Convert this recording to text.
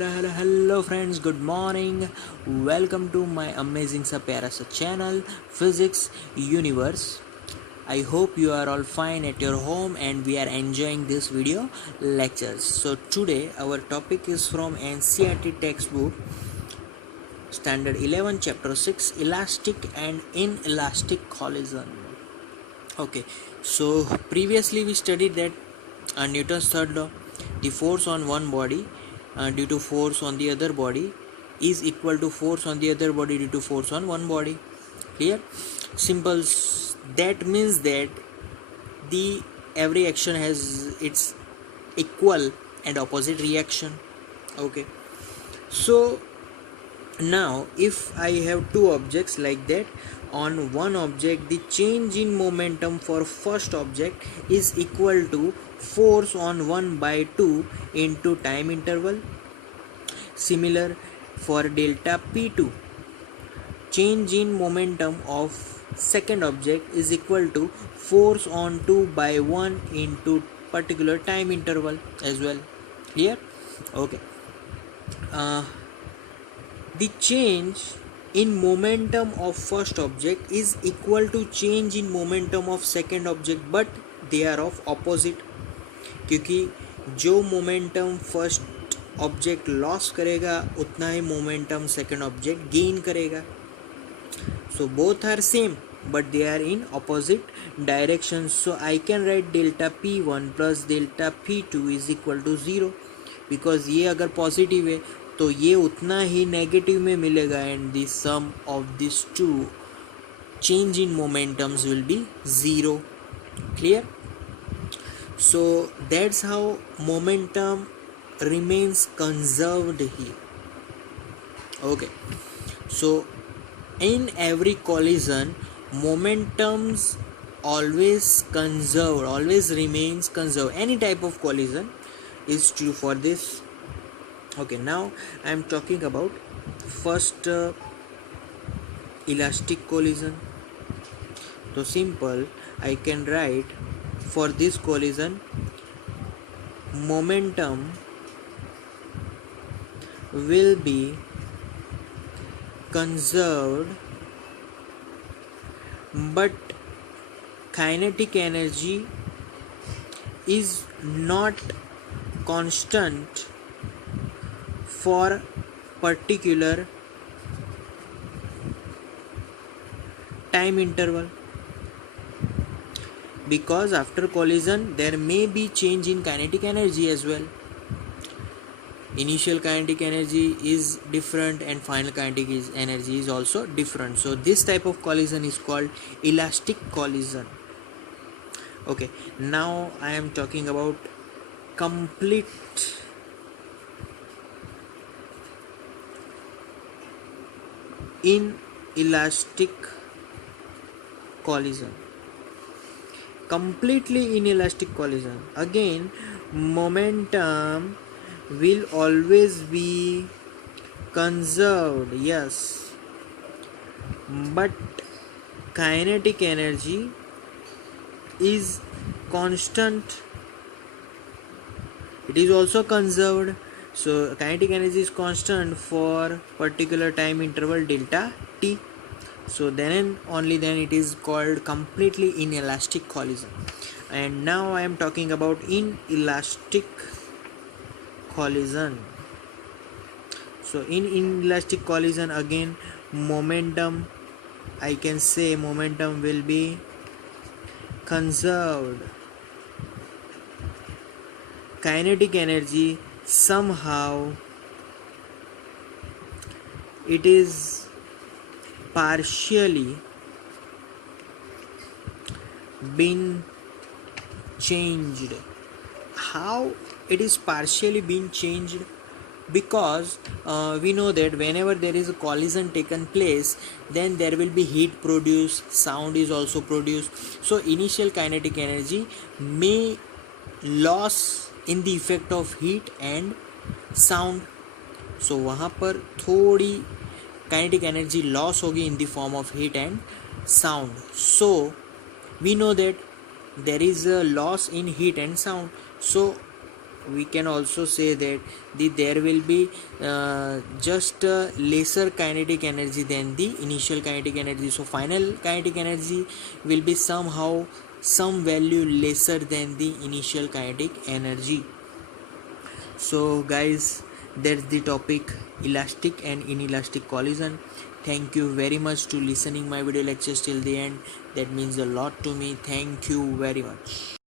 Hello friends, good morning. Welcome to my amazing sa pyara sa channel Physics Universe. I hope you are all fine at your home and we are enjoying this video lectures. So today our topic is from NCERT textbook Standard 11 Chapter 6 Elastic and Inelastic Collision. Okay, so previously we studied that Newton's third law, the force on one body due to force on the other body is equal to force on the other body due to force on one body. Clear? Simple. That means that the every action has its equal and opposite reaction. Okay, so now if I have two objects like that, on one object the change in momentum for first object is equal to force on 1/2 into time interval. Similar for delta P2, change in momentum of second object is equal to force on 2/1 into particular time interval as well. Here, okay. The change in momentum of first object is equal to change in momentum of second object, but they are of opposite, क्योंकि जो momentum first object loss करेगा उतना ही momentum second object gain करेगा. So both are same but they are in opposite direction. So I can write delta P1 plus delta P2 is equal to 0, because ये अगर positive है तो ये उतना ही नेगेटिव में मिलेगा and the sum of this two change in momentums will be 0. Clear? So that's how momentum remains conserved here. Okay, so in every collision momentums always conserved, always remains conserved. Any type of collision is true for this. Okay, now I am talking about first elastic collision. So simple, I can write for this collision momentum will be conserved but kinetic energy is not constant for particular time interval, because after collision there may be change in kinetic energy as well. Initial kinetic energy is different and final kinetic energy is also different. So this type of collision is called elastic collision. Okay, now I am talking about complete inelastic collision. Completely inelastic collision, again momentum will always be conserved, yes, but kinetic energy is constant, it is also conserved. So kinetic energy is constant for particular time interval delta t. So then only then it is called completely inelastic collision. And now I am talking about inelastic collision. So in inelastic collision, again momentum, I can say momentum will be conserved. Kinetic energy somehow it is partially been changed. How it is partially been changed? Because we know that whenever there is a collision taken place, then there will be heat produced, sound is also produced. So initial kinetic energy may loss in the effect of heat and sound. So वहाँ पर थोड़ी kinetic energy loss होगी in the form of heat and sound. So we know that there is a loss in heat and sound. So we can also say that there will be just lesser kinetic energy than the initial kinetic energy. So final kinetic energy will be somehow some value lesser than the initial kinetic energy. So guys, that's the topic, elastic and inelastic collision. Thank you very much to listening my video lectures till the end. That means a lot to me. Thank you very much.